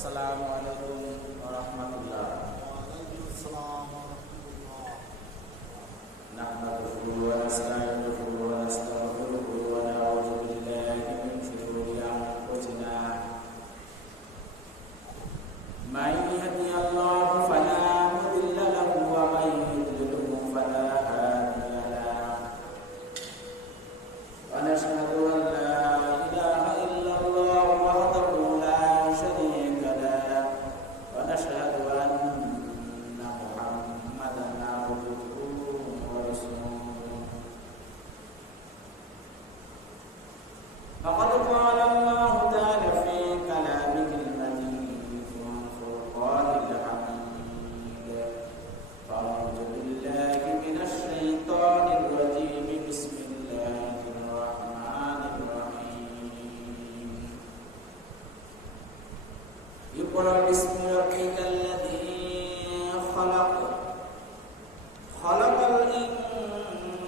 আসসালামু আলাইকুম ওয়া রাহমাতুল্লাহ। নাহমাদুহু ওয়া নাস্তাঈনুহু ওয়া নাস্তাগফিরুহু ওয়া নাউযু বিল্লাহি মিন শুরুরি আনফুসিনা মান ইয়াহদিহিল্লাহু ফালা মুদিল্লা লাহু ওয়া মান yudlilhu ফালা হাদিya lahu wa nashhadu an la ilaha illallah wahdahu la sharika lahu wa nashhadu anna Muhammadan abduhu wa rasuluhu. Faqad qala Allah ta'ala fi kalamihil majid wal furqanil hamid. Fa'udhu billahi minash shaitanir rajim. Bismillahir rahmanir rahim. Iqra bismi rabbikal ladzi khalaq. Khalaqal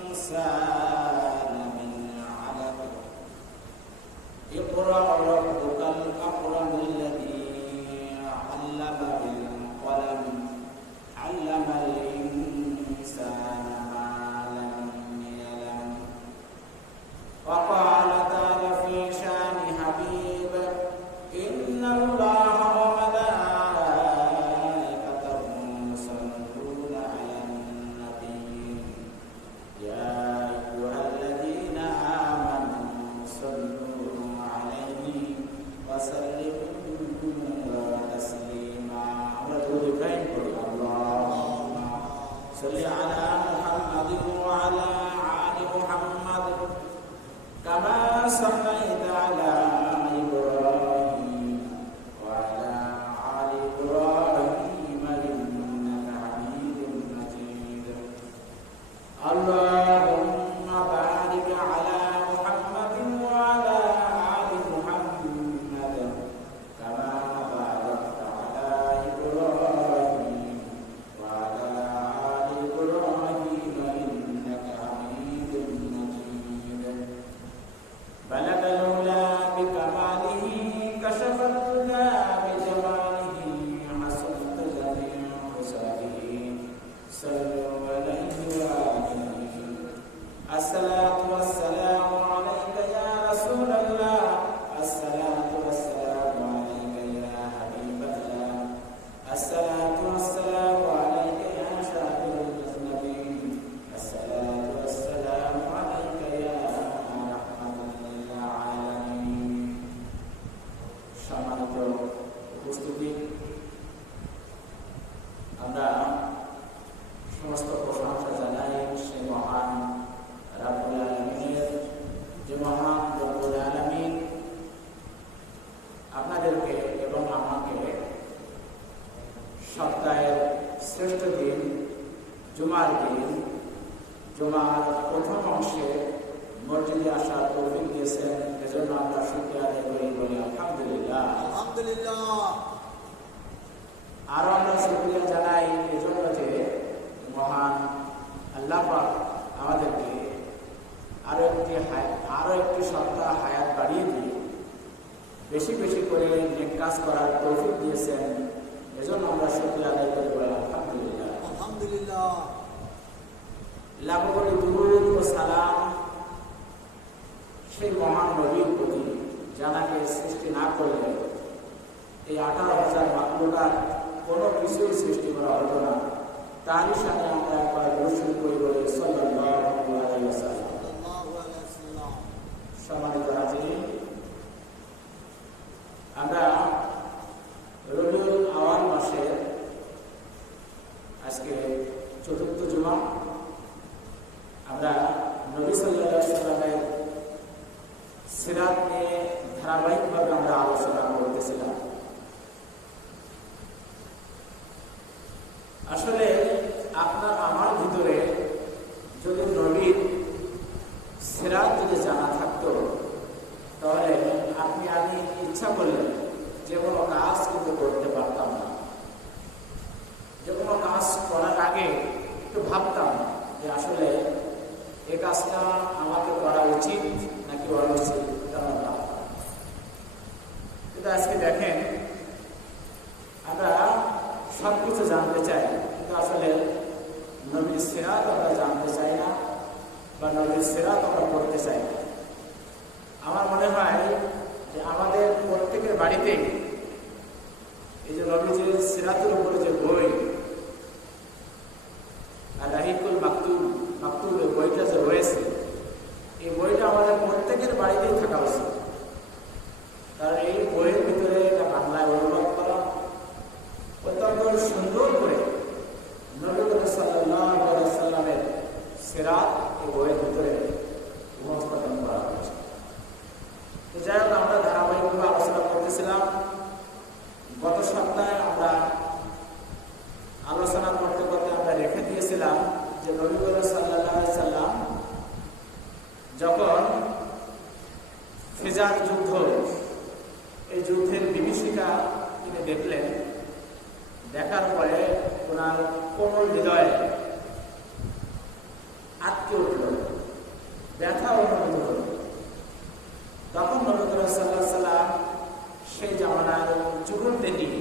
insana min 'alaq. Iqra rabbukal akram alladzi 'allama bil qalam. 'Allamal insana ma lam ya'lam. Wa qala ta'ala fi shani habib. Inna Allaha wa malaikatahu yusalluna 'alan nabiy. Ya ayyuhalladzina amanu sallu 'alaihi wa sallimu taslima. আমরা দরুদ ইব্রাহিম পড়ি। আল্লাহুম্মা সাল্লি আলা মুহাম্মাদিন ওয়া আলা আলি মুহাম্মাদ কামা সাল্লাইতা আলা ইব্রাহিম ওয়া আলা আলি ইব্রাহিম ইন্নাকা হামিদুম মাজিদ. Allahumma barik ala Muhammadin wa ala ali Muhammad kama barakta ala Ibrahim wa ala ali Ibrahim innaka Hamidum Majid. Balagal ula bi kamalihi kashafal ula bi jamalihi hasanat jami'u husanihi. Sallu alaihi wa alihi. Assalatu wassalamu alayka ya Rasulallah. Assalatu wassalamu alayka ya Habiballah. Assalatu wassalamu alayka ya Syafi'ul Muslimin. Assalatu wassalamu alayka ya rahmatan lil alamin. সম্মানিত উপস্থিতি, আমরা সমস্ত প্রশংসা জানাই সেই মহান রাব্বুল আলামিনের, যে মহান রব্বুল আলামিন আপনাদেরকে এবং আমাকে সপ্তাহের শ্রেষ্ঠ দিন জুমার দিন, জুমার প্রথম অংশে মসজিদে আসার তৌফিক দিয়েছেন। এজন্য আমরা শুকরিয়া আদায় করি, বলি আলহামদুলিল্লাহ। আরো আমরা শুকরিয়া জানাই এজন্য যে মহান আল্লাহ পাক আমাদেরকে আরো একটি সপ্তাহ হায়াত বাড়িয়ে দিয়ে বেশি বেশি করে নেক কাজ করার তৌফিক দিয়েছেন। এজন্য আমরা শুকরিয়া আদায় করি, বলি আলহামদুলিল্লাহ। লাখ কোটি দুরূদ ও সালাম সেই মহান নবীর প্রতি, যাকে সৃষ্টি না করলে এই 18,000 মাখলুকাত কোনো কিছুই সৃষ্টি করা হতো না। তারই সাথে আমরা একবার রসুল করি বলে সাল্লাল্লাহু আলাইহি ওয়াসাল্লাম। সম্মানিত হাজিরিন, আমরা রবিউল আওয়াল মাসের আজকে চতুর্থ জুমা। আমরা নবী সাল্লাল্লাহু আলাইহি ওয়াসাল্লামের সিরাত নিয়ে ধারাবাহিকভাবে আমরা আলোচনা করতেছিলাম। আসলে আপনার আমার ভিতরে যদি নবীর সিরাত যদি জানা থাকতো, তাহলে আপনি আমি ইচ্ছা করলে যে কোনো কাজ কিন্তু করতে পারতাম না। যে কোনো কাজ করার আগে একটু ভাবতাম যে আসলে এই কাজটা আমাকে করা উচিত নাকি অনুচিত। কিন্তু আজকে দেখেন সব কিছু জানতে চাই, কিন্তু আসলে নবীর সিরাত আমরা জানতে চাই না বা নবীর সিরাত আমরা পড়তে চাই না। আমার মনে হয় যে আমাদের প্রত্যেকের বাড়িতে এই যে নবীজির সিরাতের উপরে যে বই আর রাহিকুল মাকতুব বইটা যে রয়েছে, এই বইটা আমাদের প্রত্যেকের বাড়িতেই থাকা উচিত। কারণ এই বইয়ের ভিতরে এটা বাংলায় অনুবাদ করা অত্যন্ত সুন্দর করে নবী করিম সাল্লাল্লাহু আলাইহি ওয়াসাল্লামের সিরাত এই বইয়ের ভিতরে উপস্থাপন করা হয়েছে। তো যাই হোক, আমরা ধারাবাহিকভাবে আলোচনা করতেছিলাম। গত সপ্তাহে আমরা আলোচনা করতে করতে আমরা রেখে দিয়েছিলাম যে নবী করিম সাল্লাল্লাহু আলাইহি ওয়াসাল্লাম যখন ফিজার যুদ্ধ, এই যুদ্ধের বিভীষিকা তিনি দেখলেন, দেখার পরে ওনার কোমল হৃদয়ে আটকে উঠল, ব্যথা অনুভূত হল। তখন নবী করিম সাল্লাল্লাহু আলাইহি ওয়াসাল্লাম সেই জামানার যুবকদের নিয়ে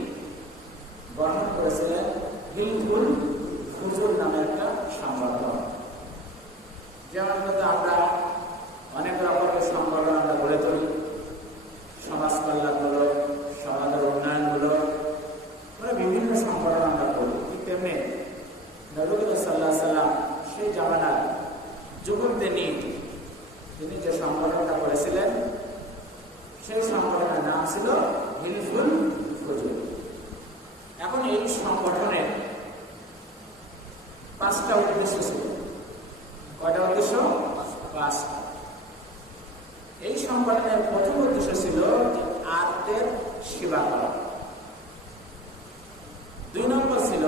বর্ণনা করেছিলেন হিলফুল ফুজুর নামে একটা সংগঠন। যেমন কিন্তু আমরা অনেক রকমের সংগঠন আমরা গড়ে তুলি, সমাজ কল্যাণগুলো, সমাজের উন্নয়নগুলো, মানে বিভিন্ন সংগঠন আমরা করি। ঠিক তেমনি নবী করিম সাল্লাল্লাহু আলাইহি ওয়াসাল্লাম সেই জামানার যুবকদের নিয়ে তিনি যে সংগঠনটা করেছিলেন, সেই সংগঠনের নাম ছিল হিলফুল ফুজুর। এখন এই সংগঠনের 5টা উদ্দেশ্য ছিল। কয়টা উদ্দেশ্য? 5টা। এই সংগঠনের প্রথম উদ্দেশ্য ছিল যে আত্মের সেবা করা। 2 নম্বর ছিল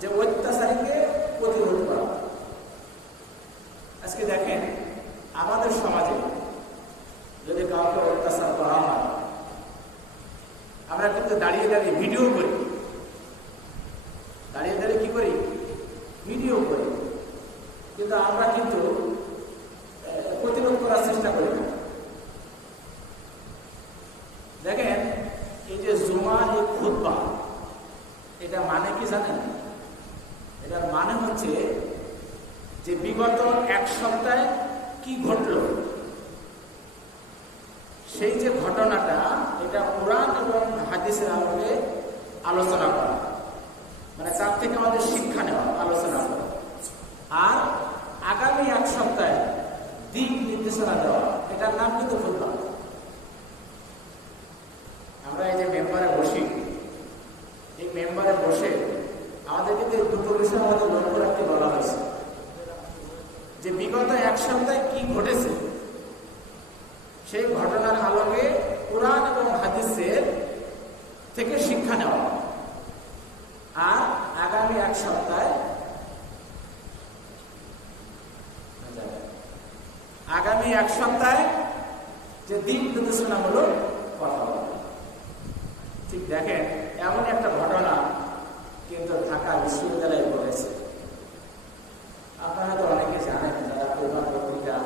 যে অত্যাচারীকে প্রতিরোধ করা। আজকে দেখেন আমাদের সমাজে যদি কাউকে অত্যাচার করা হয়, আমরা কিন্তু দাঁড়িয়ে দাঁড়িয়ে ভিডিও করি, দাঁড়িয়ে দাঁড়িয়ে কি করি? ভিডিও করি, কিন্তু আমরা কিন্তু প্রতিরোধ করার চেষ্টা করি না। দেখেন এই যে জুমার এই খুতবা, এটা মানে কি জানেন? এটার মানে হচ্ছে যে বিগত 1 সপ্তাহে কি ঘটলো, সেই যে ঘটনাটা, এটা কোরআন এবং হাদিসের আলোকে আলোচনা করা, মানে তার থেকে আমাদের শিক্ষা নেওয়া, আলোচনা করা, আর আগামী 1 সপ্তাহে দিক নির্দেশনা দেওয়া, এটার নাম কিন্তু খুতবা। আমরা এই যে মেম্বারে বসি, এই মেম্বারে বসে আমাদের কিন্তু 2টো বিষয় আমাদের লক্ষ্য রাখতে বলা হয়েছে, যে বিগত 1 সপ্তাহে কি ঘটেছে সেই ঘটনার আলোকে কোরআন এবং হাদিসের থেকে শিক্ষা নেওয়া, আর আগামী 1 সপ্তাহে যে দিক নির্দেশনামূলক কথা বলা। ঠিক দেখেন, এমন একটা ঘটনা কিন্তু ঢাকা বিশ্ববিদ্যালয়ে ঘটেছে। আপনারা তো অনেকে জানেন, যারা পরিবার পত্রিকা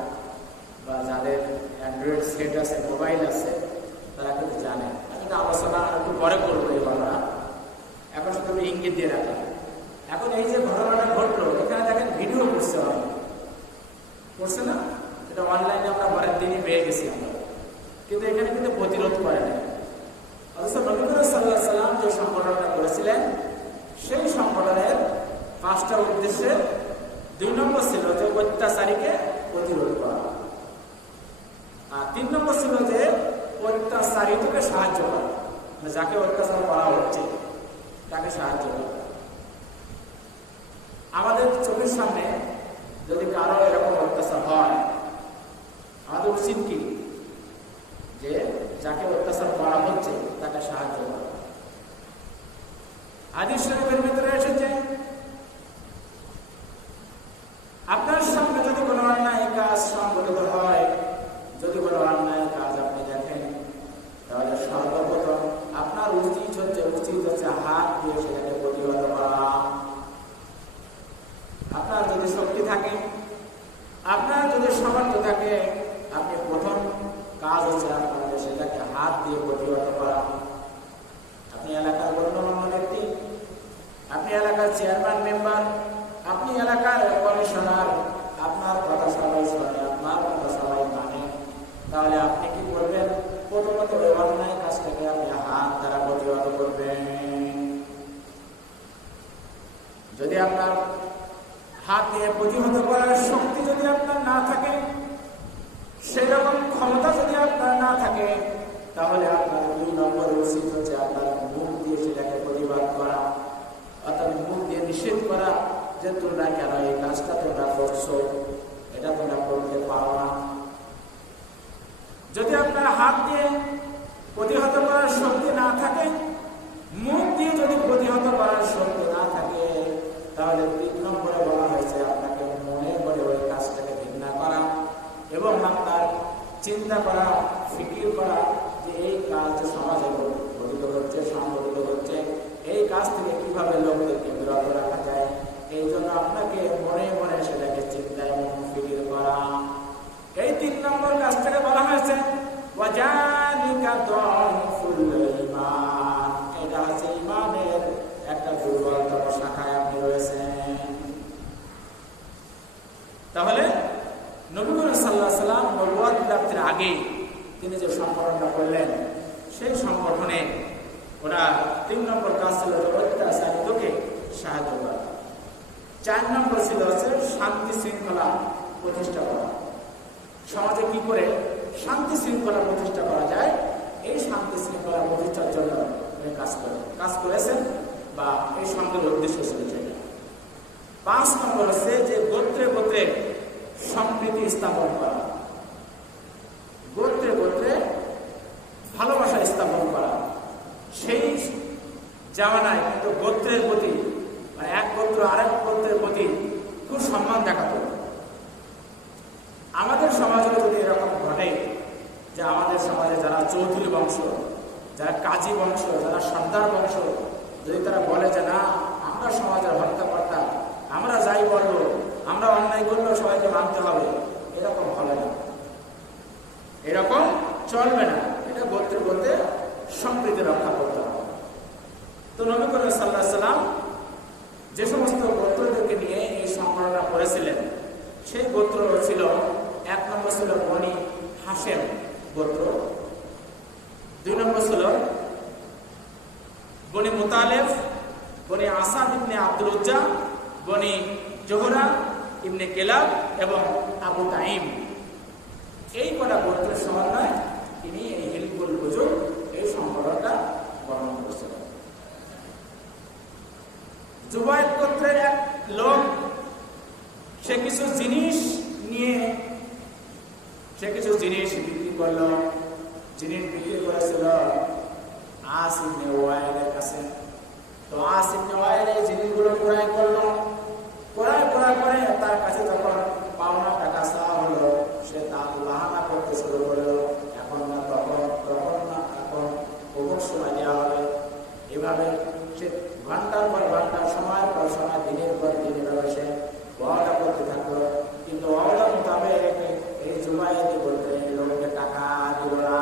বা যাদের অ্যান্ড্রয়েড সেট আছে, মোবাইল আছে, তারা কিন্তু জানে। আমি তো আলোচনা একটু পরে করবো এই ঘটনা, এখন শুধু আমি ইঙ্গিত দিয়ে রাখলাম। এখন এই যে ঘটনাটা ঘটলো, এখানে দেখেন ভিডিও করছে, করছে না? এটা অনলাইনে আমরা পরের দিনই পেয়ে গেছি আমরা, কিন্তু এখানে কিন্তু প্রতিরোধ করে না। অথচ নবী করিম সাল্লাল্লাহু আলাইহি ওয়াসাল্লাম যে সংগঠনটা করেছিলেন, সেই সংগঠনের 5টা উদ্দেশ্যের 2 নম্বর ছিল যে অত্যাচারীকে প্রতিরোধ করা, আর 3 নম্বর ছিল যে অত্যাচারীকে সাহায্য করা, যাকে অত্যাচার করা হচ্ছে তাকে সাহায্য করা। আমাদের চোখের সামনে যদি কারো এরকম অত্যাচার হয়, আমাদের উচিত কি? যে যাকে অত্যাচার করা হচ্ছে তাকে সাহায্য করা। হাদিস শরীফের ভিতরে এসেছে, আপনার সামনে যদি কোনো অন্যায় কাজ সংঘটিত হয়, যদি কোনো অন্যায় কাজ আপনি দেখেন, তাহলে সর্বপ্রথম আপনার উচিত হচ্ছে হাত দিয়ে সেটাকে প্রতিহত করা। আপনার যদি শক্তি থাকে, আপনার যদি সামর্থ্য থাকে, আপনি প্রথম কাজ হচ্ছে আপনাদের সেটাকে হাত দিয়ে প্রতিহত করা। আপনি এলাকার গণ্যমান্য ব্যক্তি, চেয়ারম্যান মেম্বার, আপনি এলাকার কমিশনার, আপনার কথা সবাই শোনে, আপনার কথা সবাই মানে, তাহলে আপনি কি করবেন? প্রথমত ওই অন্যায় কাজটাকে আপনি হাত দ্বারা প্রতিহত করবেন। যদি আপনার হাত দিয়ে প্রতিহত করার শক্তি যদি আপনার না থাকে, সেরকম ক্ষমতা যদি আপনার না থাকে, তাহলে আপনার 2 নম্বরে উচিত হচ্ছে আপনার মুখ দিয়ে সেটাকে প্রতিবাদ করা, অর্থাৎ মুখ দিয়ে নিষেধ করা যে তোমরা কেন এই কাজটা তোমরা করছো, এটা তোমরা করতে পারো না। যদি আপনার হাত দিয়ে প্রতিহত করার শক্তি না থাকে, মুখ দিয়ে যদি প্রতিহত করার শক্তি না থাকে, তাহলে 3 নম্বরে বলা হয়েছে আপনাকে মনে করে ওই কাজটাকে ঘৃণা করা এবং আপনার চিন্তা করা, ফিকির করা যে এই কাজ সমাজে গঠিত হচ্ছে, সংগঠিত হচ্ছে, এই কাজ থেকে কিভাবে লোকদেরকে বিরত রাখা যায়, এই জন্য আপনাকে মনে মনে সেটাকে চিন্তা এবং ফিকির করা। এই 3 নম্বর কাজটাকে বলা হয়েছে ওয়াজালিকা দাফুল ঈমান। এটা হচ্ছে ঈমানের একটা দুর্বলতম শাখায় আপনি রয়েছেন। তাহলে নবী করিম সাল্লাল্লাহু আলাইহি ওয়াসাল্লাম নবুয়ত প্রাপ্তির আগে তিনি যে সংগঠনটা করলেন, সেই সংগঠনে ওরা 3 নম্বর কাজ ছিল অত্যাচারিতকে সাহায্য করা। 4 নম্বর ছিল হচ্ছে শান্তি শৃঙ্খলা প্রতিষ্ঠা করা। সমাজে কি করে শান্তি শৃঙ্খলা প্রতিষ্ঠা করা যায়, এই শান্তি শৃঙ্খলা প্রতিষ্ঠার জন্য কাজ করেছেন বা এই সংঘের উদ্দেশ্য ছিল সেটা। 5 নম্বর হচ্ছে যে গোত্রে গোত্রে সম্প্রীতি স্থাপন করা, গোত্রে গোত্রে ভালোবাসা স্থাপন করা। সেই জামানায় কিন্তু গোত্রের প্রতি, মানে এক গোত্র আরেক গোত্রের প্রতি খুব সম্মান দেখাতো। আমাদের সমাজে যদি এরকম ঘটে যে আমাদের সমাজে যারা চৌধুরী বংশ, যারা কাজী বংশ, যারা সর্দার বংশ, যদি তারা বলে যে না আমরা সমাজের হত্যাকর্তা, আমরা যাই বলবো, আমরা অন্যায় করলেও সবাইকে মানতে হবে, এরকম হবে না, এরকম চলবে না। এটা গোত্রে গোত্রে সম্প্রীতি রক্ষা করতে হবে। তো নবী করিম সাল্লাল্লাহু আলাইহি ওয়াসাল্লাম যে সমস্ত গোত্রদেরকে নিয়ে এই সংগঠনটা করেছিলেন, সেই গোত্র ছিল 1 নম্বর ছিল বনি হাশেম গোত্র, 2 নম্বর ছিল বনি মুতালেব, বনি আসাদ ইবনে আব্দুল উজ্জা, বনি জোহরা ইবনে কেলাব এবং আবু তাইম। এই কটা গোত্রের সমন্বয়ে তিনি এই হিলকুল হুজুর এই সংগঠনটা বর্ণনা করেছিলেন। জুবাইর গোত্রের এক লোক, সে কিছু জিনিস বিক্রি করলো। জিনিস বিক্রি করেছিল আস ইবনে ওয়াইলের কাছে। তো আস ইবনে ওয়াইল এই জিনিসগুলো ক্রয় করলো। ক্রয় করার পরে তার কাছে যখন পাওনা টাকা চাওয়া হলো, সে তার বাহানা করতে শুরু করলো, এখন না তখন, তখন না এখন, অমুক সময় দেওয়া হবে। এভাবে সে ঘন্টার পর ঘন্টা, সময়ের পর সময়, দিনের পর দিন এভাবে সে ওয়াদা করতে থাকলো। কিন্তু ওয়াদা মোতাবেক এই জুবাইর বলতে লোককে টাকা দিল না।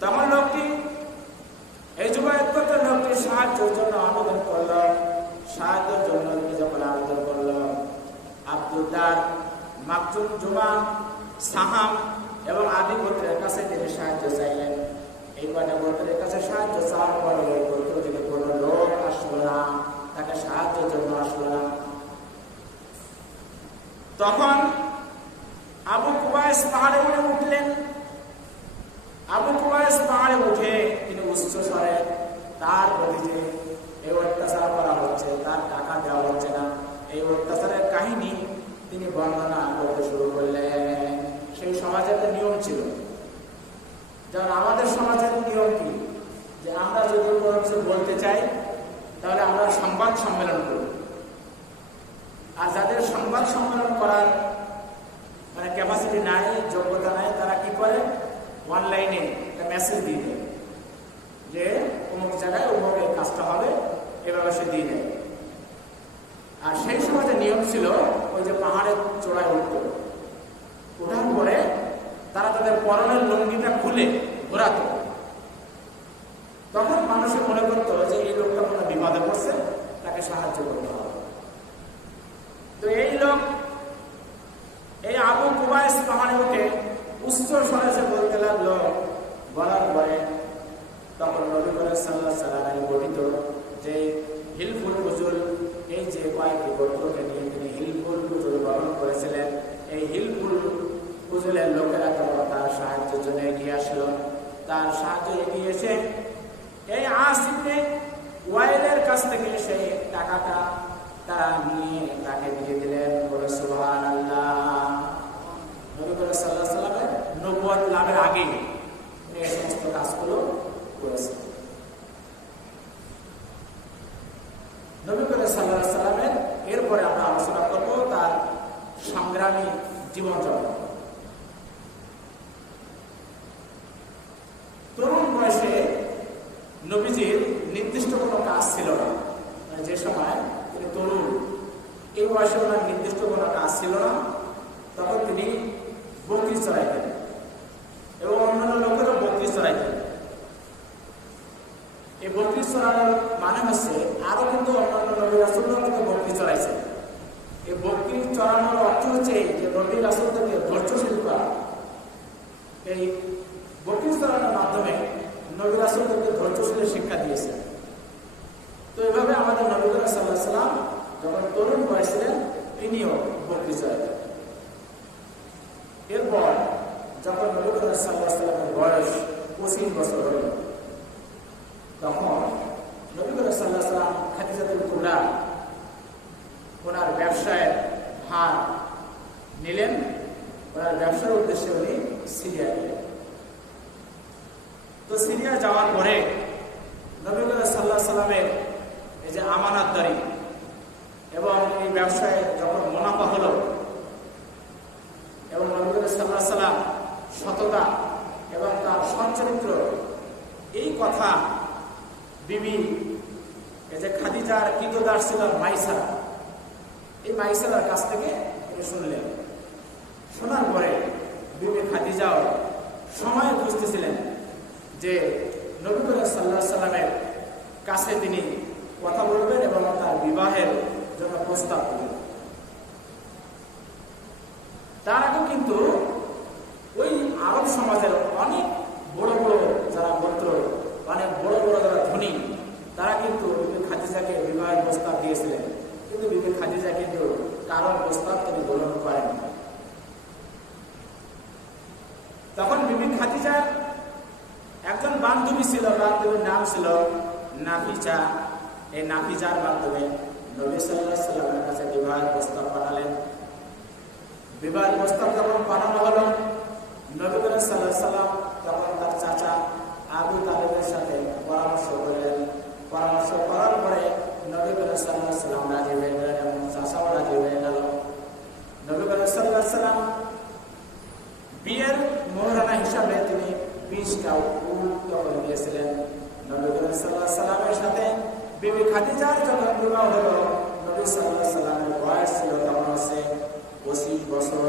তখন লোকটি, এই জুবাইর করতে লোকটি সাহায্যের জন্য আবেদন করলো। সাহায্যের জন্য যখন আবেদন করলো, আব্দুদ্দার, মাকজুম, জুমা, সাহাম এবং আদি গোত্রের কাছে তিনি সাহায্য চাইলেন। এই কয়টা গোত্রের কাছে সাহায্য চাওয়ার পরে ওই গোত্র থেকে কোনো লোক আসলো না, তাকে সাহায্যের জন্য আসলো না। তখন আবু কুবাইস পাহাড়ে উঠলেন। আবু কুবাইস পাহাড়ে উঠে তিনি উচ্চ স্বরে তার প্রতি যে এই অত্যাচার করা হচ্ছে, তার টাকা দেওয়া হচ্ছে না, এই অত্যাচারের কাহিনী তিনি বর্ণনা করতে শুরু করলেন। সেই সমাজের একটা নিয়ম ছিল, যেমন আমাদের সমাজের নিয়ম কি, যে আমরা যদি কোনো কিছু বলতে চাই তাহলে আমরা সংবাদ সম্মেলন করি। আর যাদের সংবাদ সম্মেলন করার মানে ক্যাপাসিটি নাই, যোগ্যতা নাই, তারা কি করে, অনলাইনে একটা মেসেজ দিয়ে দেয় যে অমুক জায়গায় অমুক এই কাজটা হবে, এভাবে সে দিয়ে দেয়। আর সেই সমাজের নিয়ম ছিল ওই যে পাহাড়ের চূড়ায় উঠত, ওঠার পরে তারা তাদের পরনের লুঙ্গিটা খুলে ঘোরাতো। তখন মানুষে মনে করতো যে এই লোকটা কোনো বিপদে পড়ছে, তাকে সাহায্য করতে হবে। তো এই লোক, এই আবু কুবাইস পাহাড়ে উঠে উচ্চ স্বরে সে বলতে লাগলো। বলার পরে তখন নবী করিম সাল্লাল্লাহু আলাইহি ওয়াসাল্লাম গঠিত যে হিলফুল ফুজুল, এই যে কয়েকটি গোত্রকে নিয়ে তিনি হিলফুল ফুজুল গঠন করেছিলেন, এই হিলফুল ফুজুলের লোকেরা তখন তার সাহায্যের জন্য এগিয়ে আসলো। তার সাহায্য এগিয়ে এসে এই আস ইবনে ওয়াইলের কাছ থেকে সেই টাকাটা তারা নিয়ে তাকে দিয়ে দিলেন। বলে সুবহানাল্লাহ। নবী করিম সাল্লাল্লাহু আলাইহি ওয়াসাল্লামের নবুয়ত লাভের আগে এই সমস্ত কাজগুলো করেছে। নবী করিম সাল্লাল্লাহু আলাইহি ওয়াসাল্লামের এরপরে আমরা আলোচনা করব তার সংগ্রামী জীবনযাপন। তরুণ বয়সে নবীজির নির্দিষ্ট কোনো কাজ ছিল না। যে সময় তিনি তরুণ, এই বয়সে ওনার নির্দিষ্ট কোনো কাজ ছিল না। তখন তিনি বকরি চড়াইতেন এবং অন্যান্য লোকেরও বকরি চড়াইতেন। এই বকরি চড়ানোর মানে হচ্ছে আরো কিন্তু অন্যান্য নবী রাসূলরাও কিন্তু বকরি চড়াইছে। এই বকরি চড়ানোর অর্থ হচ্ছে যে নবী রাসূলদেরকে ধৈর্যশীল করা। এই বকরি চড়ানোর মাধ্যমে নবী রাসূলদেরকে ধৈর্যশীলের শিক্ষা দিয়েছে। তো এইভাবে আমাদের নবী করিম সাল্লাল্লাহু আলাইহি ওয়াসাল্লাম যখন তরুণ বয়স ছিলেন তিনিও বকরি চড়াইতেন। এরপর যখন নবী করিম সাল্লাল্লাহু আলাইহি ওয়াসাল্লামের বয়স 25 বছর হল, তখন নবী করিম সাল্লাল্লাহু আলাইহি ওয়াসাল্লাম খাদিজাতুল কুবরা ওনার ব্যবসায়ের ভার নিলেন। ওনার ব্যবসার উদ্দেশ্যে উনি সিরিয়া গেলেন। তো সিরিয়া যাওয়ার পরে নবী করিম সাল্লাল্লাহু আলাইহি ওয়াসাল্লামের এই যে আমানতদারি এবং এই ব্যবসায় যখন মুনাফা হলো এবং নবী করিম সাল্লাল্লাহু আলাইহি ওয়াসাল্লাম সততা এবং তার সচ্চরিত্র, এই কথা বিবি এই যে খাদিজার কৃতদাস ছিল মাইসারা, এই মাইসারার কাছ থেকে তিনি শুনলেন। শোনার পরে বিবি খাদিজাও সময় বুঝতেছিলেন যে নবী করিম সাল্লাল্লাহু আলাইহি ওয়াসাল্লামের কাছে তিনি কথা বলবেন এবং তার বিবাহের জন্য প্রস্তাব দিবেন। তার আগে কিন্তু ওই আরব সমাজের অনেক বড় বড় যারা গোত্র, অনেক বড় বড় যারা ধনী, তারা কিন্তু বিবি খাদিজাকে বিবাহের প্রস্তাব দিয়েছিলেন। কিন্তু বিবি খাদিজা কিন্তু কারণ প্রস্তাব তিনি গ্রহণ করেন। তখন বিবি খাদিজার একজন বান্ধবী ছিল, বান্ধবীর নাম ছিল নাফিসা। এই নাফিসার মাধ্যমে নবী সাল্লাল্লাহু আলাইহি ওয়াসাল্লামের কাছে বিবাহের প্রস্তাব পাঠালেন। বিবাহের প্রস্তাব যখন পাঠানো হলো, নবী করিম সাল্লাল্লাহু আলাইহি ওয়াসাল্লাম তখন তার চাচা আবু তালেবের সাথে পরামর্শ করলেন। পরামর্শ করার পরে নবী করিম সাল্লাল্লাহু আলাইহি ওয়াসাল্লাম রাজি হয়ে গেলেন এবং চাচাও রাজি হয়ে গেল। নবী করিম সাল্লাল্লাহু আলাইহি ওয়াসাল্লাম বিয়ের মোহরানা হিসাবে তিনি 20টা উট তখন দিয়েছিলেন। নবী করিম সাল্লাল্লাহু আলাইহি ওয়াসাল্লামের সাথে বিবি খাদিজার যখন বিবাহ হলো, নবী সাল্লাল্লাহু আলাইহি ওয়াসাল্লামের বয়স ছিল তখন হচ্ছে 25 বছর,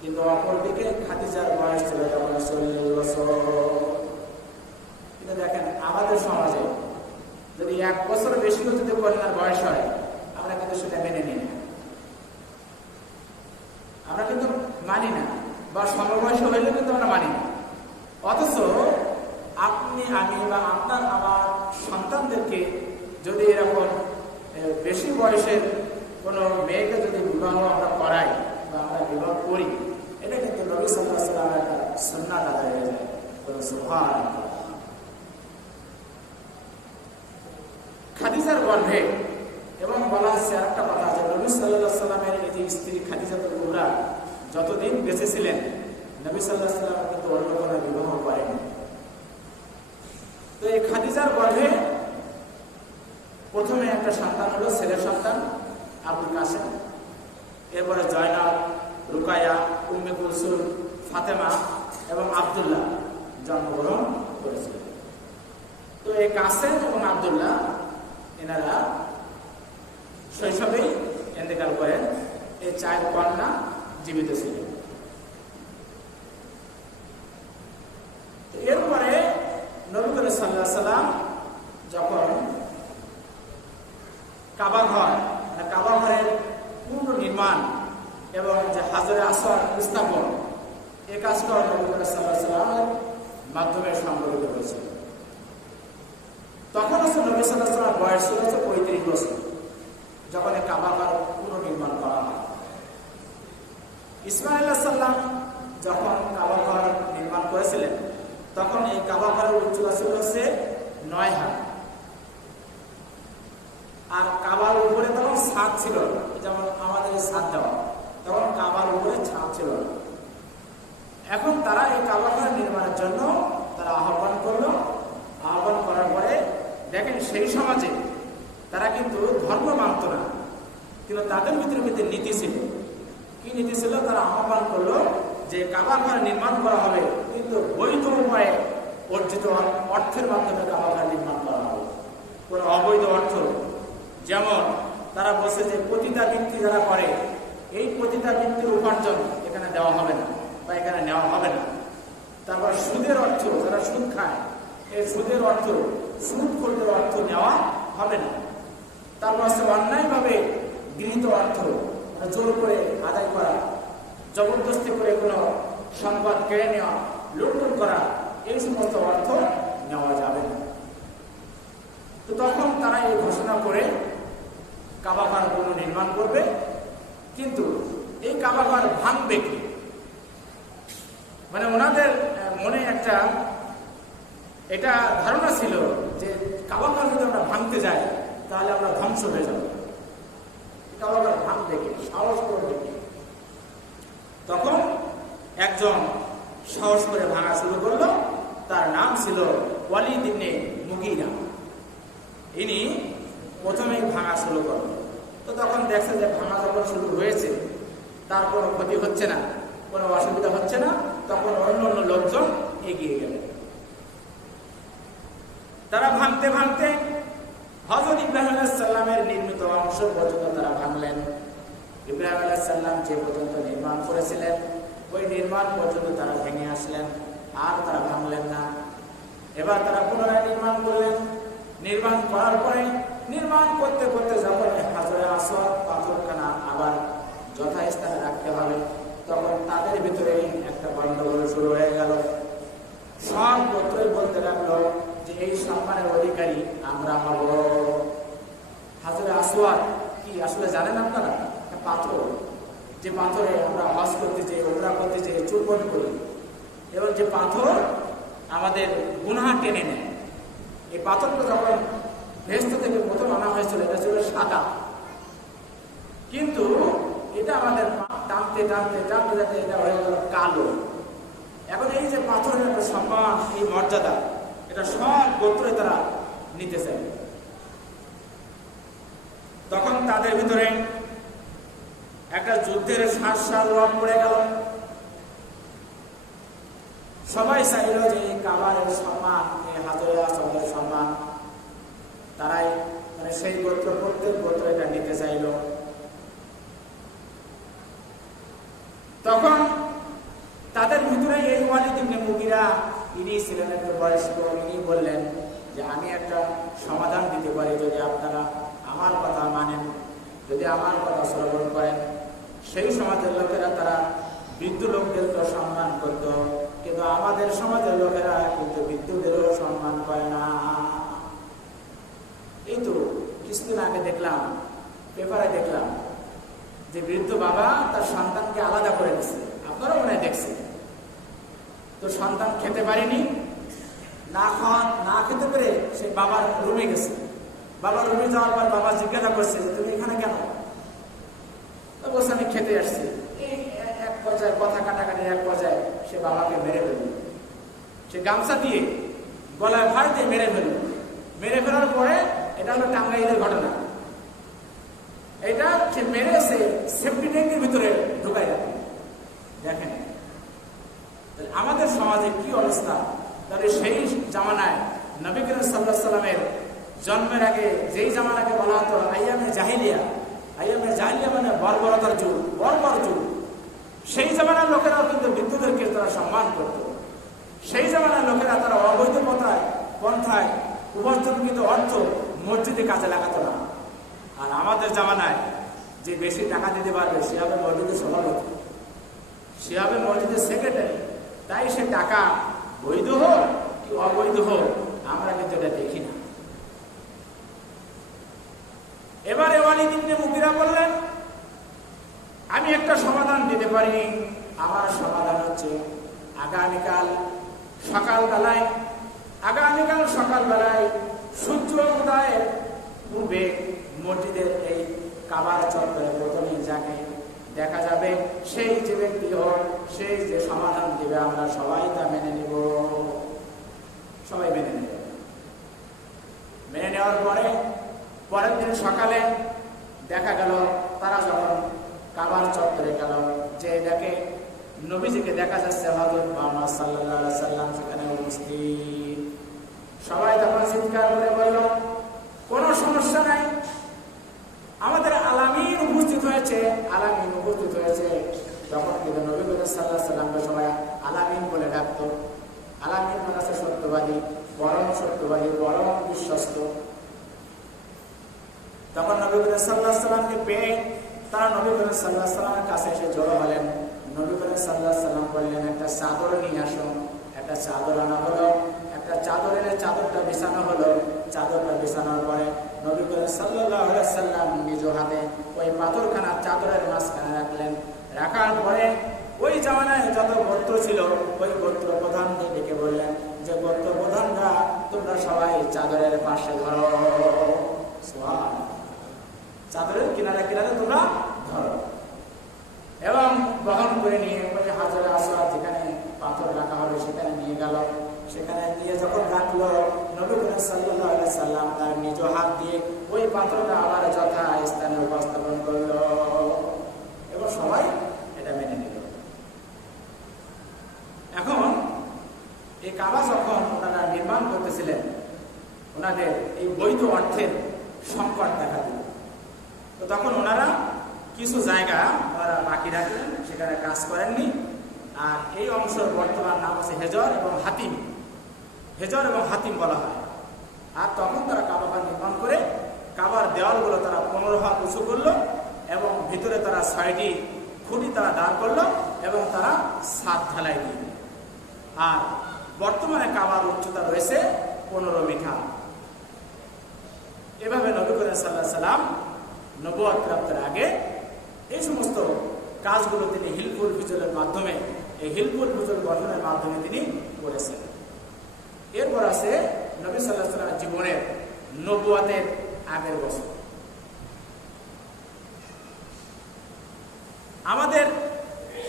কিন্তু অপরদিকে খাদিজার বয়স ছিল তখন 40 বছর। কিন্তু দেখেন আমাদের সমাজে যদি 1 বছর বেশি যদি কন্যার বয়স হয়, আমরা কিন্তু সেটা মেনে নিই না, আমরা কিন্তু মানি না, বা সমবয়সী হইলে কিন্তু আমরা মানি না। অথচ আপনি, আমি বা আপনার আমার সন্তানদেরকে যদি এরকম বেশি বয়সের কোনো মেয়েকে যদি বিবাহ আমরা করাই বা আমরা বিবাহ করি, এটা কিন্তু নবী সাল্লাল্লাহু আলাইহি ওয়াসাল্লামের একটা সুন্নাত আদায় হয়ে যায়। সুবহানাল্লাহ। খাদিজার গর্ভে, এবং বলা হচ্ছে আরেকটা কথা যে নবী সাল্লাল্লাহু আলাইহি ওয়াসাল্লামের এই যে স্ত্রী খাদিজাতুল কুবরা যতদিন বেঁচে ছিলেন, নবী সাল্লাল্লাহু আলাইহি ওয়াসাল্লাম কিন্তু অন্য কোনো বিবাহ করেনি। তো এই খাদিজার গর্ভে প্রথমে একটা সন্তান হলো, ছেলের সন্তান আবুল কাসেম। এরপরে জয়নাব, রুকায়া, উম্মে কুলসুম, ফাতেমা এবং আব্দুল্লাহ জন্মগ্রহণ করেছিলেন। তো এই কাসেম এবং আব্দুল্লাহ এনারা শৈশবেই ইন্তেকাল করেন। এই 4 কন্যা জীবিত ছিলেন। এরপরে নবী করিম সাল্লাল্লাহু আলাইহি ওয়াসাল্লাম যখন কাবা ঘর, কাবা ঘরের পূর্ণ নির্মাণ এবং যে হাজরে আসওয়াদ স্থাপন, এই কাজটা নবী সাল্লাল্লাহু আলাইহি ওয়াসাল্লামের মাধ্যমে সংগঠিত হয়েছিল। তখন হচ্ছে নবী সাল্লাল্লাহু আলাইহি ওয়াসাল্লামের বয়স ছিল 35 বছর যখন এই কাবা ঘর পুনর্নির্মাণ করা হয়। ইসমাঈল আলাইহিস সালাম যখন কাবা ঘর নির্মাণ করেছিলেন তখন এই কাবা ঘরের উচ্চতা ছিল হচ্ছে 9 হাত, আর কাবার উপরে তখন ছাদ ছিল, যেমন আমাদের ছাদ দেওয়া, তখন কাবার উপরে ছাদ ছিল না। এখন তারা এই কাবা ঘর নির্মাণের জন্য তারা আহ্বান করলো। আহ্বান করার পরে দেখেন সেই সমাজে তারা কিন্তু ধর্ম মানত না, কিন্তু তাদের ভিতরে নীতি ছিল। কি নীতি ছিল? তারা আহ্বান করলো যে কাবা ঘর নির্মাণ করা হবে, কিন্তু বৈধ উপায়ে অর্জিত অর্থের মাধ্যমে কাবা ঘর নির্মাণ করা হবে, কোনো অবৈধ অর্থ। যেমন তারা বলছে যে পতিতাবৃত্তি যারা করে, এই পতিতাবৃত্তির উপার্জন এখানে দেওয়া হবে না বা এখানে নেওয়া হবে না। তারপর সুদের অর্থ, যারা সুদ খায়, এই সুদের অর্থ, সুদ করতে অর্থ নেওয়া হবে না। তারপর হচ্ছে অন্যায়ভাবে গৃহীত অর্থ, জোর করে আদায় করা, জবরদস্তি করে কোনো সম্পদ কেড়ে নেওয়া, লুটপাট করা, এই সমস্ত অর্থ নেওয়া যাবে না। তো তখন তারা এই ঘোষণা করে কাবা ঘর পুনর্নির্মাণ করবে, কিন্তু এই কাবা ঘর ভাঙবে কি? মানে ওনাদের মনে একটা এটা ধারণা ছিল যে কাবা ঘর যদি আমরা ভাঙতে যাই তাহলে আমরা ধ্বংস হয়ে যাব। কাবা ঘর ভাঙবে কি, সাহস করবে কি? তখন একজন সাহস করে ভাঙা শুরু করলো, তার নাম ছিল ওয়ালিদ ইবনে মুগীরা। ইনি প্রথমেই ভাঙা শুরু করলো। তো তখন দেখছে যে ভাঙা যখন শুরু হয়েছে তার কোনো ক্ষতি হচ্ছে না, কোনো অসুবিধা হচ্ছে না, তখন অন্য অন্য লোকজন এগিয়ে গেল। তারা ভাঙতে ভাঙতে হযরত ইব্রাহিম আলাইহিস সালামের নির্মিত অংশ পর্যন্ত তারা ভাঙলেন। ইব্রাহিম আলাইহিস সালাম যে পর্যন্ত নির্মাণ করেছিলেন ওই নির্মাণ পর্যন্ত তারা ভেঙে আসলেন, আর তারা ভাঙলেন না। এবার তারা পুনরায় নির্মাণ করলেন। নির্মাণ করার পরে নির্মাণ করতে করতে যখন হাজরে আসওয়াদ পাথরখানা আবার যথাস্থানে রাখতে হবে, তখন তাদের ভিতরে একটা গন্ডগোল শুরু হয়ে গেল। সব গোত্রই বলতে লাগলো যে এই সম্মানের অধিকারী আমরা হব। হাজরে আসওয়াদ কি আসলে জানেন আপনারা? পাথর, যে পাথরে আমরা হজ করতে যাই, উমরা করতে যাই, চুম্বন করি, এবং যে পাথর আমাদের গুনাহ টেনে নেয়। এই পাথরটা যখন ভেস্ত থেকে প্রথম আনা হয়েছিল এটা ছিল সাদা, কিন্তু এটা আমাদের টানতে টানতে টানতে টানতে এটা হয়ে গেল কালো। এখন এই যে পাথরের একটা সম্মান, এই মর্যাদা, এটা সব গোত্রে তারা নিতে চায়। তখন তাদের ভিতরে একটা যুদ্ধের শ্বাস রব পড়ে গেল। সবাই চাইল যে এই কাবারের সম্মান, এই হাজরে আসওয়াদের সম্মান, তারাই মানে সেই গোত্র, প্রত্যেক গোত্র এটা নিতে চাইল। তখন তাদের ভিতরে এই ওয়ালিদ ইবনে মুগীরা, ইনি ছিলেন একটা বয়স্ক, ইনি বললেন যে আমি একটা সমাধান দিতে পারি যদি আপনারা আমার কথা মানেন, যদি আমার কথা শ্রবণ করেন। সেই সমাজের লোকেরা তারা বৃদ্ধ লোকদেরকে সম্মান করত, কিন্তু আমাদের সমাজের লোকেরা কিন্তু বৃদ্ধদেরও সম্মান করে না। এই তো কিছুদিন আগে দেখলাম, পেপারে দেখলাম যে বৃদ্ধ বাবা তার সন্তানকে আলাদা করে দিচ্ছে, আপনারাও মনে হয় দেখছেন। তো সন্তান খেতে পারেনি, না খেতে পেরে সে বাবার রুমে গেছে। বাবার রুমে যাওয়ার পর বাবা জিজ্ঞাসা করছে যে তুমি এখানে কেন? তো বলছে আমি খেতে আসছি। এই এক পর্যায়ে কথা কাটাকাটি, এক পর্যায়ে সে বাবাকে মেরে ফেলল। সে গামছা দিয়ে গলায় ফাঁস দিয়ে মেরে ফেলল। মেরে ফেলার পরে, এটা হলো টাঙ্গাইলের ঘটনা, এটা সে মেরে সে সেফটি ট্যাঙ্কের ভিতরে ঢুকাই রাখে। দেখেন আমাদের সমাজে কি অবস্থা। তাহলে সেই জামানায় নবী করিম সাল্লাল্লাহু আলাইহি সাল্লামের জন্মের আগে যেই জামানাকে বলা হতো আইয়ামে জাহিলিয়া, আইয়ামে জাহিলিয়া মানে বর্বরতার যুগ, বর্বর যুগ, সেই জামানার লোকেরাও কিন্তু বৃদ্ধদেরকে তারা সম্মান করত। সেই জামানার লোকেরা তারা অবৈধ পন্থায় উপার্জনকৃত অর্থ মসজিদে কাজে লাগাতো না। আর আমাদের জামানায় যে বেশি টাকা দিতে পারবে সে হবে মসজিদের সভাপতি, সে হবে মসজিদের সেক্রেটারি। তাই সে টাকা বৈধ হোক কি অবৈধ হোক আমরা কিন্তু এটা দেখি না। এবারে ওয়ালিদ ইবনে মুগিরা বললেন, আমি একটা সমাধান দিতে পারি। আমার সমাধান হচ্ছে আগামীকাল সকালবেলায় সূর্য উদয়ের পূর্বে মসজিদের এই কাবার চত্বরে প্রথমে যাকে দেখা যাবে সেই যে ব্যক্তি হোক, সেই যে সমাধান দিবে আমরা সবাই তা মেনে নিব। সবাই মেনে নেবে। মেনে নেওয়ার পরের দিন সকালে দেখা গেল তারা যখন কাবার চত্বরে গেল, যে দেখে নবীজিকে দেখা যাচ্ছে হযরত মুহাম্মদ সাল্লাল্লাহু আলাইহি সাল্লাম সেখানে উপস্থিত। সবাই তখন চিৎকার করে বলল, কোনো সমস্যা নাই, আমাদের আলামিন উপস্থিত হয়েছে। তখন কিন্তু নবী সাল্লাল্লাহু আলাইহি সাল্লামকে সবাই আলামিন বলে ডাকতো। আলামিন মানে হচ্ছে সত্যবাদী, পরম সত্যবাদী, পরম বিশ্বস্ত। তখন নবী সাল্লাল্লাহু আলাইহি সাল্লামকে পেয়ে তারা নবী সাল্লাল্লাহু আলাইহি সাল্লামের কাছে এসে জড়ো হলেন। নবী সাল্লাল্লাহু আলাইহি সাল্লাম বললেন, একটা চাদর নিয়ে আসো। একটা চাদর আনা হলো, একটা চাদর এনে চাদরটা বিছানো হলো। চাদরটা বিছানোর পরে নবী সাল্লাল্লাহু আলাইহি সাল্লাম নিজ হাতে ওই পাথরখানা চাদরের মাঝখানে রাখলেন। রাখার পরে ওই জামানায় যত গোত্র ছিল ওই গোত্র প্রধানকে ডেকে বললেন যে, গোত্র প্রধানরা তোমরা সবাই চাদরের পাশে ধরো, চাদরের কিনারে কিনারে তোমরা ধরো। এবং বহন করে নিয়ে ওই হাজরে আসওয়াদ যেখানে পাথর রাখা হবে সেখানে নিয়ে গেল। সেখানে নিয়ে যখন রাখলো, নবী সাল্লাল্লাহু আলাইহি সাল্লাম তার নিজ হাত দিয়ে ওই পাথরটা আবার যথা স্থানে উপস্থাপন করলো এবং সবাই এটা মেনে নিল। এখন এই কাবা যখন ওনারা নির্মাণ করতেছিলেন, ওনাদের এই বৈধ অর্থের সংকট দেখা দিল। তো তখন ওনারা কিছু জায়গা ওনারা বাকি রাখলেন, সেখানে কাজ করেননি। আর এই অংশের বর্তমান নাম হচ্ছে হেজর এবং হাতিম বলা হয়। আর তখন তারা কাবা নির্মাণ করে কাবার দেওয়ালগুলো তারা 15 হাত উঁচু করলো এবং ভিতরে তারা 6টি খুঁটি তারা দাঁড় করলো এবং তারা ছাদ ঢালাই দিল। আর বর্তমানে কাবার উচ্চতা রয়েছে 15 মিটার। এভাবে নবী সাল্লাল্লাহু আলাইহি সাল্লাম নবুয়ত প্রাপ্তির আগে এই সমস্ত কাজগুলো তিনি হিলফুল ফিজলের মাধ্যমে, এই হিলফুল ফিজল গঠনের মাধ্যমে তিনি করেছেন। এরপর আছে নবী সাল্লাল্লাহু আলাইহি সাল্লামের জীবনের নবুয়তের আগের বছর। আমাদের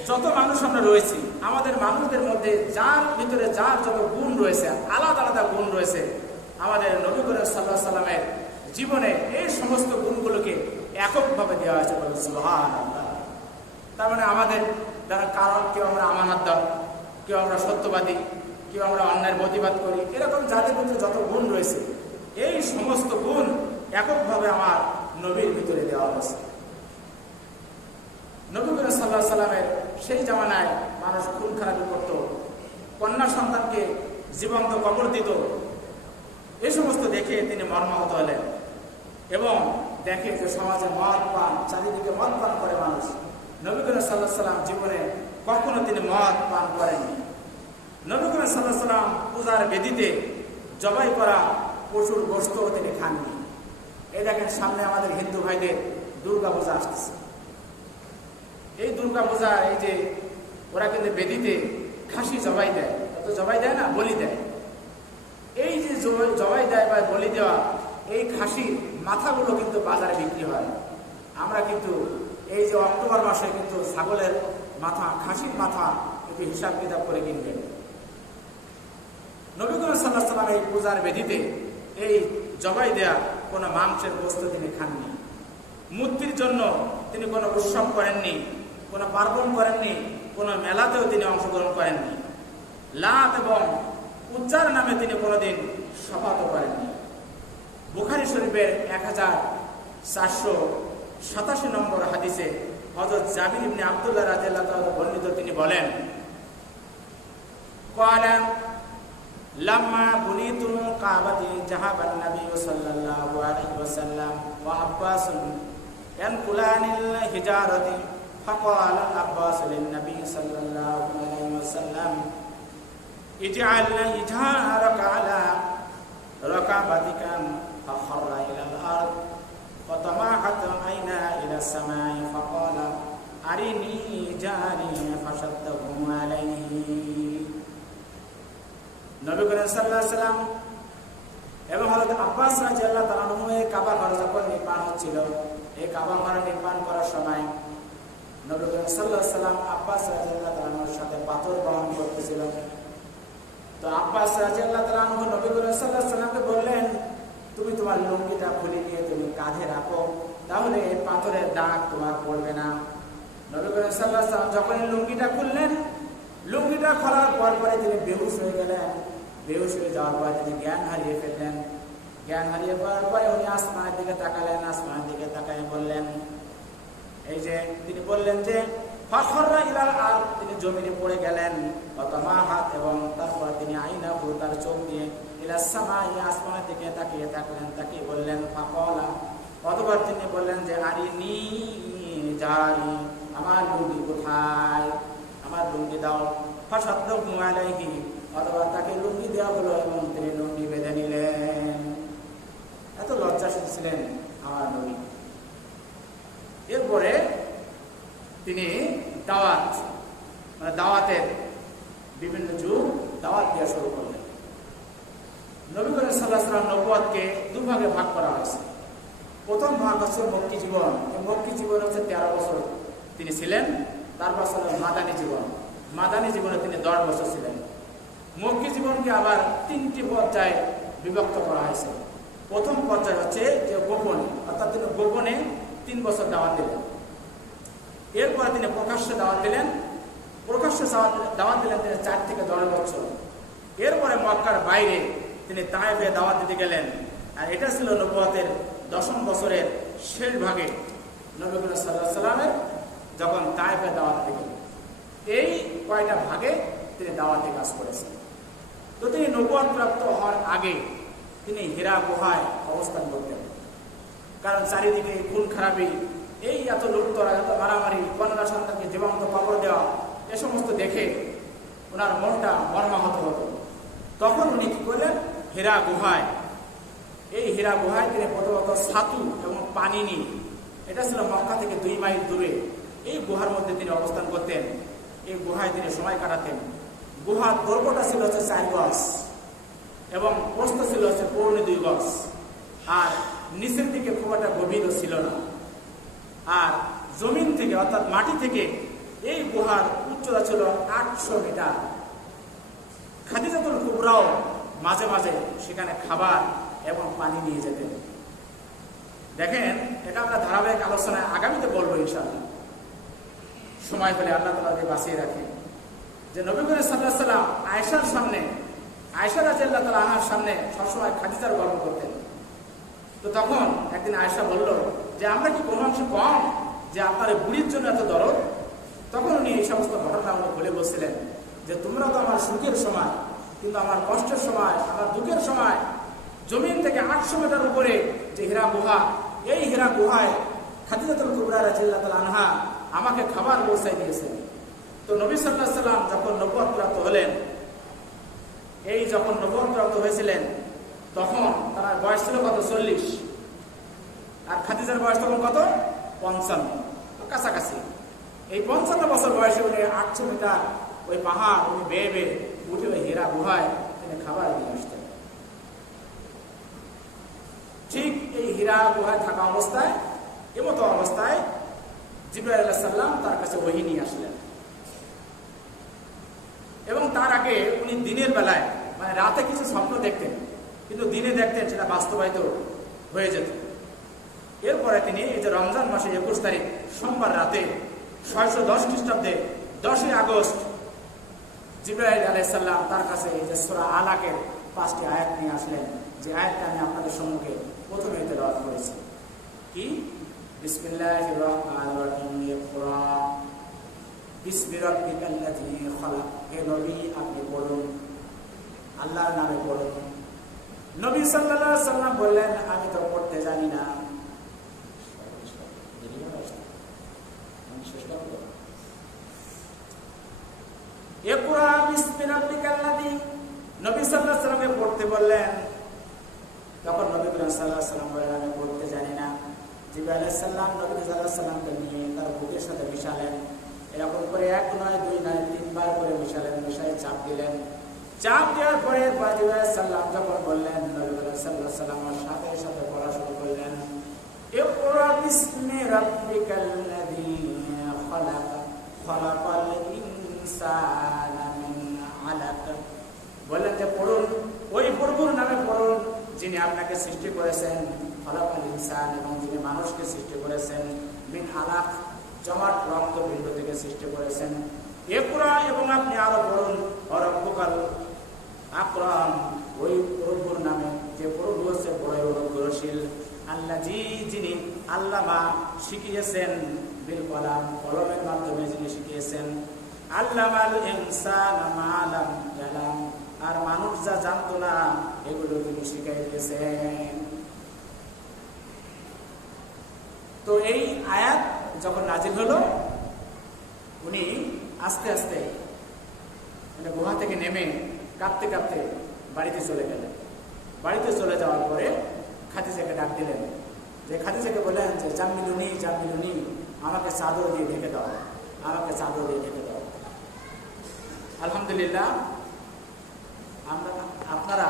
যত মানুষ আমরা রয়েছি, আমাদের মানুষদের মধ্যে যার ভিতরে যার যত গুণ রয়েছে, আলাদা আলাদা গুণ রয়েছে, আমাদের নবী সাল্লাল্লাহু আলাইহি সাল্লামের জীবনে এই সমস্ত গুণগুলোকে এককভাবে দেওয়া হয়েছে। সুবহানাল্লাহ। তার মানে আমাদের যারা কারণ, কেউ আমরা আমানতদার, কেউ আমরা সত্যবাদী, কেউ আমরা অন্যায়ের প্রতিবাদ করি, এরকম যাদের ভিতরে যত গুণ রয়েছে এই সমস্ত গুণ এককভাবে আমার নবীর ভিতরে দেওয়া হয়েছে। নবী সাল্লাল্লাহু আলাইহি সাল্লামের সেই জামানায় মানুষ খুন খারাপি করত, কন্যা সন্তানকে জীবন্ত কবর দিত। এই সমস্ত দেখে তিনি মর্মাহত হলেন এবং দেখে যে সমাজে মদ পান, চারিদিকে মদ পান করে মানুষ। নবী সাল্লাল্লাহু আলাইহি সাল্লাম জীবনে কখনো তিনি মদ পান করেননি। নবী সাল্লাল্লাহু আলাইহি সাল্লাম পূজার বেদিতে জবাই করা পশুর গোশত তিনি খাননি। এই দেখেন সামনে আমাদের হিন্দু ভাইদের দুর্গা পূজা আসতেছে। এই দুর্গা পূজা এই যে ওরা কিন্তু বেদিতে খাসি জবাই দেয়, তো জবাই দেয় না, বলি দেয়। এই যে জবাই দেয় বা বলি দেওয়া, এই খাসির মাথাগুলো কিন্তু বাজারে বিক্রি হয়। আমরা কিন্তু এই যে অক্টোবর মাসে কিন্তু ছাগলের মাথা, খাসির মাথা কিন্তু হিসাব কিতাব করে কিনবেন। নবী সাল্লাল্লাহু আলাইহি সাল্লাম এই পূজার বেদিতে এই জবাই দেয়া কোনো মাংসের বস্তু তিনি খাননি। মূর্তির জন্য তিনি কোনো উৎসব করেননি, কোনো পার্বণ করেননি, কোনো মেলাতেও তিনি অংশগ্রহণ করেননি। লাত এবং উজ্জার নামে তিনি কোনোদিন শপথও করেননি। বুখারী শরীফের 1487 নম্বর হাদিসে হযরত জাবির ইবনে আব্দুল্লাহ রাদিয়াল্লাহু তাআলা বর্ণিত, তিনি বলেন, ক্বালা লাম্মা বুনিতুল কাবাতি জাহাবান নবী সাল্লাল্লাহু আলাইহি ওয়াসাল্লাম ওয়া আব্বাসুন ইয়ানকুলানিল হিজারাতি ফাকালা আব্বাস লিন নবী সাল্লাল্লাহু আলাইহি ওয়াসাল্লাম ইজআল ইজহারাকা আলা রাকাবাতিকা ফাখরা ইলাল আরদ ফাতামাহাত আইনা ইলা সামাই ফাকালা আরিনি জারি ফাশাদ্দাহু আলাইহি। নবী করিম সাল্লাল্লাহু আলাইহি ওয়াসাল্লাম এবং হযরত আব্বাস রাদিয়াল্লাহু তাআলা আনহু এই কাবা ঘর যখন নির্মাণ হচ্ছিল, এই কাবা ঘর নির্মাণ করার সময় নবী করিম সাল্লাল্লাহু আলাইহি ওয়াসাল্লাম আব্বাস রাদিয়াল্লাহু তাআলা আনহুর সাথে পাথর বহন করতেছিল। তো আব্বাস রাদিয়াল্লাহু তাআলা আনহু নবী করিম সাল্লাল্লাহু আলাইহি ওয়াসাল্লামকে বললেন, তুমি তোমার লুঙ্গিটা খুলে নিয়ে তুমি কাঁধে রাখো, তাহলে এই পাথরের দাগ তোমার পড়বে না। নবী করিম সাল্লাল্লাহু আলাইহি ওয়াসাল্লাম যখন লুঙ্গিটা খুললেন, লুঙ্গিটা খোলার পরে তিনি বেহুশ হয়ে গেলেন। বেহুশ হয়ে যাওয়ার পরে তিনি জ্ঞান হারিয়ে ফেললেন। জ্ঞান হারিয়ে পড়ার পরে উনি আসমানের দিকে তাকালেন। আসমানের দিকে তাকায় বললেন, এই যে তিনি বললেন যে ফাখরা ইলাল আরদ, তিনি জমিনে পড়ে গেলেন। ওয়াতামাহাত, এবং তারপর তিনি আইনাহু, তার চোখ দিয়ে ইলাস সামাই, আসমানের দিকে তাকিয়ে থাকলেন। তাকিয়ে বললেন ফাকালা, অতঃপর তিনি বললেন যে আরিনি জারি, আমার লুঙ্গি কোথায়, আমার লুঙ্গি দাও। ফাশাদ্দাহু আলাইহি, অথবা তাকে লুঙ্গি দেওয়া হলো এবং তিনি লুঙ্গি বেঁধে নিলেন। এত লজ্জাশীল ছিলেন আমার নবী। এরপরে তিনি দাওয়াত, মানে দাওয়াতের বিভিন্ন যুগ দাওয়াত দেওয়া শুরু করলেন। নবী করিম সাল্লাল্লাহু আলাইহি ওয়াসাল্লাম নবুয়তকে দুভাগে ভাগ করা হয়েছে। প্রথম ভাগ হচ্ছে মক্কি জীবন। এই মক্কি জীবন হচ্ছে 13 বছর তিনি ছিলেন। তারপর ছিল মাদানী জীবন। মাদানী জীবনে তিনি 10 বছর ছিলেন। মক্কি জীবনকে আবার 3টি পর্যায়ে বিভক্ত করা হয়েছে। প্রথম পর্যায় হচ্ছে যে গোপনে, অর্থাৎ তিনি গোপনে 3 বছর দাওয়াত দিলেন। এরপরে তিনি প্রকাশ্যে দাওয়াত দিলেন। প্রকাশ্যে দাওয়াত দিলেন তিনি 4 থেকে 10 বছর। এরপরে মক্কার বাইরে তিনি তায়েফে দাওয়াত দিতে গেলেন। আর এটা ছিল নবুয়তের 10ম বছরের শেষ ভাগে নবী করিম সাল্লাল্লাহু আলাইহি ওয়াসাল্লামের যখন তায়েফে দাওয়াত দিলেন। এই কয়টা ভাগে তিনি দাওয়াতি কাজ করেছেন। তো তিনি নবুয়ত প্রাপ্ত হওয়ার আগে তিনি হীরা গুহায় অবস্থান করতেন। কারণ চারিদিকে খুন খারাপি, এই এত লুটতরা, এত মারামারি, কন্যা সন্তানকে জীবন্ত কবর দেওয়া, এ সমস্ত দেখে ওনার মনটা মর্মাহত হতো। তখন উনি কি করলেন, হীরা গুহায়, এই হীরা গুহায় তিনি প্রথমত ছাতু এবং পানি নিয়ে, এটা ছিল মক্কা থেকে 2 মাইল দূরে, এই গুহার মধ্যে তিনি অবস্থান করতেন। এই গুহায় তিনি সময় কাটাতেন। গুহার দৈর্ঘ্যটা ছিল হচ্ছে 4 গজ এবং প্রস্থ ছিল হচ্ছে 2.25 গজ। আর নিচের দিকে খুব একটা গভীরও ছিল না। আর জমিন থেকে, অর্থাৎ মাটি থেকে এই গুহার উচ্চতা ছিল 800 মিটার। খাদিজাতুল কুবরাও মাঝে মাঝে সেখানে খাবার এবং পানি নিয়ে যেতেন। দেখেন, এটা আমরা ধারাবাহিক আলোচনায় আগামীতে বলবো ইনশাআল্লাহ, সময় পেলে আল্লাহ তাআলা বাঁচিয়ে রাখেন। যে নবী করিম সাল্লাল্লাহু আলাইহি ওয়াসাল্লাম আয়েশার সামনে, আয়েশা রাদিয়াল্লাহু তাআলা আনহার সামনে সবসময় খাদিজার গল্প করতেন। তো তখন একদিন আয়েশা বলল যে আমরা কি কোনো অংশ কম যে আপনার বুড়ির জন্য এত দরদ? তখন উনি এই সমস্ত ঘটনা উনি বলে বলছিলেন যে তোমরা তো আমার সুখের সময়, কিন্তু আমার কষ্টের সময়, আমার দুঃখের সময় জমিন থেকে 800 মিটার উপরে যে হীরা গুহা, এই হীরা গুহায় খাদিজাতুল কুবরা রাদিয়াল্লাহু তাআলা আনহা আমাকে খাবার পৌঁছায় দিয়েছেন। তো নবী সাল্লাল্লাহু আলাইহি ওয়াসাল্লাম যখন নবুয়ত প্রাপ্ত হলেন, এই যখন নবুয়ত প্রাপ্ত হয়েছিলেন, তখন তার বয়স ছিল কত? 40। আর খাদিজার বয়স তখন কত? 55, কাছাকাছি। এই 55 বছর বয়সে উনি 800 মিটার ওই পাহাড় উনি বেয়ে বেয়ে উঠে ওই হীরা গুহায় তিনি খাবার নিয়ে আসতেন। ঠিক এই হীরা গুহায় থাকা অবস্থায়, এমতো অবস্থায় জিবরাইল আলাইহিস সালাম তার কাছে ওহী নিয়ে আসলেন। এবং তার আগে উনি দিনের বেলায়, মানে রাতে কিছু স্বপ্ন দেখতেন, কিন্তু দিনে দেখতেন সেটা বাস্তবায়িত হয়ে যেত। এরপরে তিনি এই যে রমজান মাসের 21 তারিখ সোমবার রাতে 610 খ্রিস্টাব্দে 10ই আগস্ট জিবরাইল আলাইহিস সালাম তার কাছে এই যে সূরা আলাকের 5টি আয়াত নিয়ে আসলেন, যে আয়াতটা আমি আপনাদের সম্মুখে প্রথমে তেলাওয়াত করেছি। কি? বিসমিল্লাহির রহমানির রহিম, ইকরা বিসমি রাব্বিকাল্লাযী খালাক। হে নবী, আপনি পড়ুন আল্লাহর নামে পড়ুন। নবী সাল্লাল্লাহু আলাইহি সাল্লাম বললেন, আমি তো পড়তে জানি না। ইকরা বিসমি রাব্বিকাল্লাযী, নবী সাল্লাল্লাহু আলাইহি সাল্লামকে পড়তে বললেন। তখন নবী সাল্লাল্লাহু আলাইহি সাল্লাম বললেন, আমি পড়তে জানি না। জিবরাইল আলাইহিস সালাম নবী সাল্লাল্লাহু আলাইহি সাল্লামকে নিয়ে তার বুকের সাথে মিশালেন। এরকম করে এক নয়, দুই নয়, তিনবার করে মিশালেন, মিশাই চাপ দিলেন। চাপ দেওয়ার পরে জিবরাইল আলাইহিস সালাম যখন বললেন, নবী সাল্লাল্লাহু আলাইহি সাল্লামের সাথে সাথে পড়া শুরু করলেন, ইকরা বিসমি রাব্বিকাল্লাযী খালাক, খালাকাল ইনসানা মিন আলাক। বললেন যে পড়ুন, ওই প্রভুর নামে পড়ুন যিনি আপনাকে সৃষ্টি করেছেন, খালাকাল ইনসান, এবং যিনি মানুষকে সৃষ্টি করেছেন মিন আলাক, জমাট রক্তপিণ্ড থেকে সৃষ্টি করেছেন। ইকরা, এবং আপনি আরো পড়ুন, রব্বুকাল আকরাম, ওই প্রভুর নামে যে প্রভু হচ্ছে বড়ই অনুগ্রহশীল, আল্লাযী, যিনি আল্লামা শিখিয়েছেন, বিল কলাম, কলমের মাধ্যমে যিনি শিখিয়েছেন, আল্লামাল ইনসানা মা লাম ইয়ালাম, আর মানুষ যা জানতো না এগুলো তিনি শিখাই দিয়েছেন। তো এই আয়াত যখন নাজিল হলো, উনি আস্তে আস্তে মানে গুহা থেকে নেমে কাঁপতে কাঁপতে বাড়িতে চলে গেলেন। বাড়িতে চলে যাওয়ার পরে খাদিজাকে ডাক দিলেন, যে খাদিজাকে বললেন যে জামিলুনি, জামিলুনি, আমাকে চাদর দিয়ে ঢেকে দাও, আমাকে চাদর দিয়ে ঢেকে দাও। আলহামদুলিল্লাহ, আপনারা